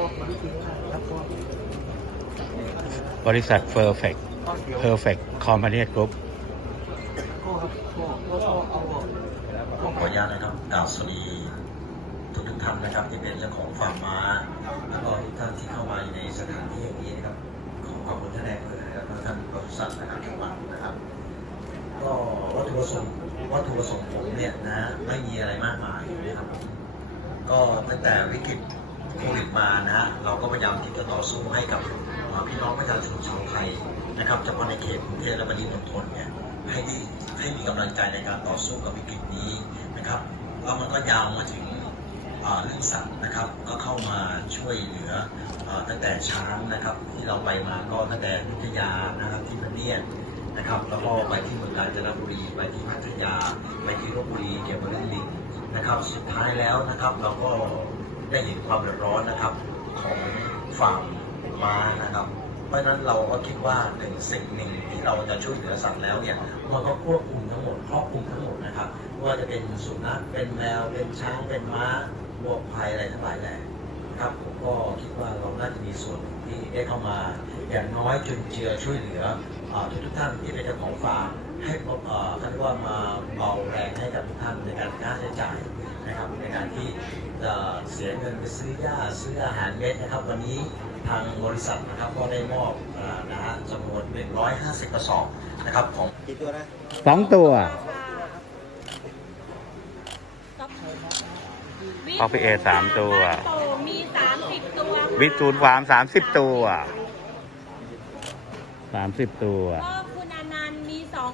บอกมาที่ครับพ่อบริษัท Perfect พ่อเดี๋ยว Perfect Company Group พ่อครับพ่อพ่อพ่อเอาออกผมขออนุญาตนะครับกราบสวัสดีทุกทุกๆท่านนะครับที่เป็นเจ้าของฟาร์มม้าแล้วก็ทุกท่านที่เข้ามาอยู่ในสถานที่อย่างนี้นะครับขอขอบคุณท่านนายอำเภอนะครับและท่านปศุสัตว์นะครับจังหวัดนะครับ ก็วัตถุประสงค์วัตถุประสงค์ผมเนี่ยนะไม่มีอะไรมากมายนะครับ ก็ตั้งแต่วิกฤต โควิดมานะฮะเราก็พยายามที่จะต่อสู้ให้กับพี่น้องประชาชนชาวไทยนะครับเฉพาะในเขตกรุงเทพและปริมณฑลเนี่ยให้ได้ให้มีกำลังใจในการต่อสู้กับวิกฤตนี้นะครับแล้วมันก็ยาวมาถึงเรื่องสัตว์นะครับก็เข้ามาช่วยเหลืออตั้งแต่ช้างนะครับ ที่เราไปมาก็ตั้งแต่พัทยานะครับที่พะเนียดนะครับแล้วก็ไปที่เมืองกาญจนบุรีไปที่พัทยา ไปที่ลบบุรีเกี่ยวกับเรื่องลิงนะครับ สุดท้ายแล้วนะครับเราก็ ได้เห็นความเดือดร้อนนะครับของฝั่งม้านะครับ เพราะฉะนั้นเราก็คิดว่าหนึ่งสิ่งหนึ่งที่เราจะช่วยเหลือสัตว์แล้วเนี่ยมันก็ควบคุมทั้งหมดครอบคลุมทั้งหมดนะครับไม่ว่าจะเป็นสุนัขเป็นแมว เป็นช้างเป็นม้าวัวควายอะไรทั้งหลายแหละครับผมก็คิดว่าเราน่าจะมีส่วนที่ได้เข้ามา อย่างน้อยจุนเจือช่วยเหลือทุกทุกท่านที่เป็นเจ้าของฟาร์มให้เอ่อเขาเรียกว่ามาเบาแรงให้กับทุกท่านในการค่าใช้จ่าย เสียเงินไปซื้อหญ้าซื้ออาหารเม็ดนะครับ วันนี้ทางบริษัทนะครับก็ได้มอบเอ่อนะฮะจำนวน150กระสอบนะครับของกี่ตัวนะสองตัวอ Coffee A สามตัว มีสามสิบตัววิจูนฟาร์มสามสิบตัวสามสิบตัวพ่อคุณอนันต์มีสอง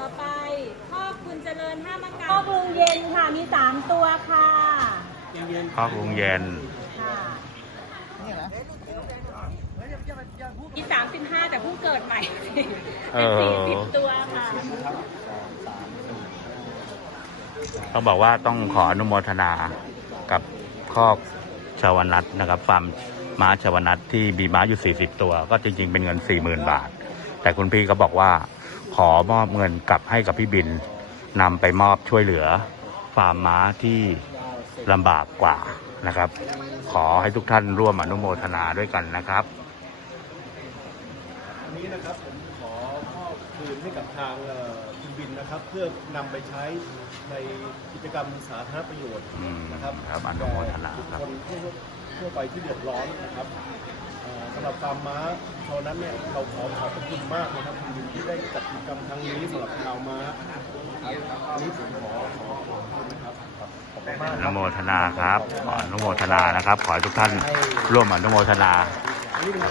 ต่อไปพ่อคุณเจริญห้ามการพ่อปรุงเย็นค่ะ มีสามตัวค่ะข้าวปรุงเย็นค่ะมีสามสิบห้าแต่เพิ่งเกิดใหม่เอเป็นอสี่สิบตัวค่ะต้องบอกว่าต้องขออนุโมทนากับคอกชาวนัทนะครับฟาร์มม้าชาวนัทที่มีม้าอยู่ 40 ตัว ก็จริงๆเป็นเงิน 40,000 บาท แต่คุณพี่ก็บอกว่า ขอมอบเงินกลับให้กับพี่บินนำไปมอบช่วยเหลือฟาร์มม้าที่ลำบากกว่านะครับ ขอให้ทุกท่านร่วมอนุโมทนาด้วยกันนะครับวันนี้นะครับผมขอมอบคืนให้กับทางเอ่อคุณบินนะครับ เพื่อนำไปใช้ในกิจกรรมสาธารณประโยชน์อืมนะครับครับอนุโมทนาแก่ครับบุคคลทั่วทั่วไปที่เดือดร้อนนะครับเอ่อสำหรับฟาร์มม้าชาวนั้นเนี่ยเราขอขอบพระคุณมากนะครับคุณบินที่ได้จัดกิจกรรมครั้งนี้สำหรับชาวม้าอันนี้ผมขอขอบคุณนะครับขอบคุณมากอนโมทนาครับขออนุโมทนานะครับ ขอให้ทุกท่านร่วมอนุโมทนา อันนี้เป็น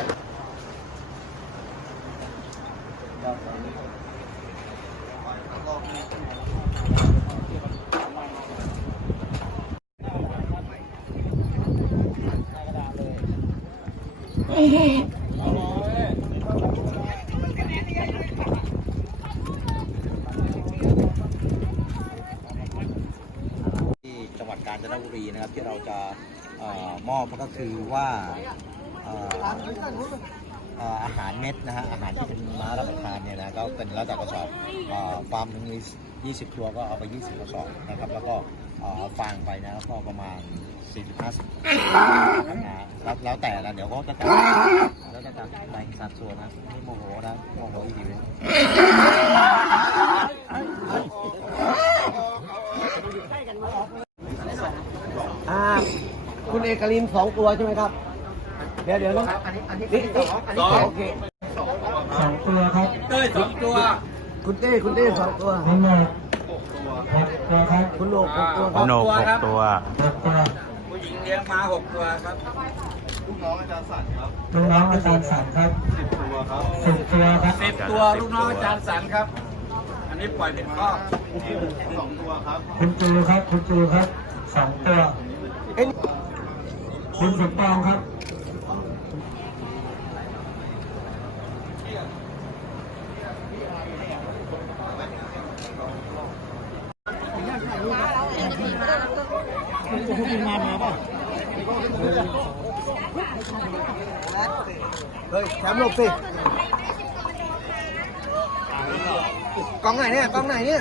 ที่จังหวัดกาญจนบุรีนะครับที่เราจะเอ่อมอบก็คือว่าเอ่อเอ่ออาหารเม็ดนะฮะอาหารที่เป็นม้ารับประทานเนี่ยนะก็เป็นแล้วแต่กระสอบเอ่อฟามหนึ่งมี 20 ตัวก็เอาไป 20กระสอบนะครับ แล้วก็เอ่อเอาฟางไปนะก็ประมาณ 40 50นะแล้วแล้วแต่ละเดี๋ยวก็จะจัดแล้วจะจัดแบ่งสัดส่วนนะไม่โมโหนะโมโหอีกทีนึงอ่าคุณเอกลินสองตัวใช่ไหมครับ เดี๋ยวเดี๋ยวนะอันนี้อันนี้นี่สองอันนี้โอเคสองตัวครับเต้ยสองตัว คุณเต้คุณเต้สองตัวทั้งหมดหกตัวครับคุณโหนกหกตัวคคุรับณโหนกหกตัว หกตัวผู้หญิงเลี้ยงมาหกตัวครับลูกน้องอาจารย์สันครับสิบตัวครับสิบตัวครับสิบตัวลูกน้องอาจารย์สันครับ อันนี้ปล่อยเป็นข้อคุณจูครับคุณจูครับสองตัวคุณสมปองครับ เฮ้ยแถมหลบสิกล้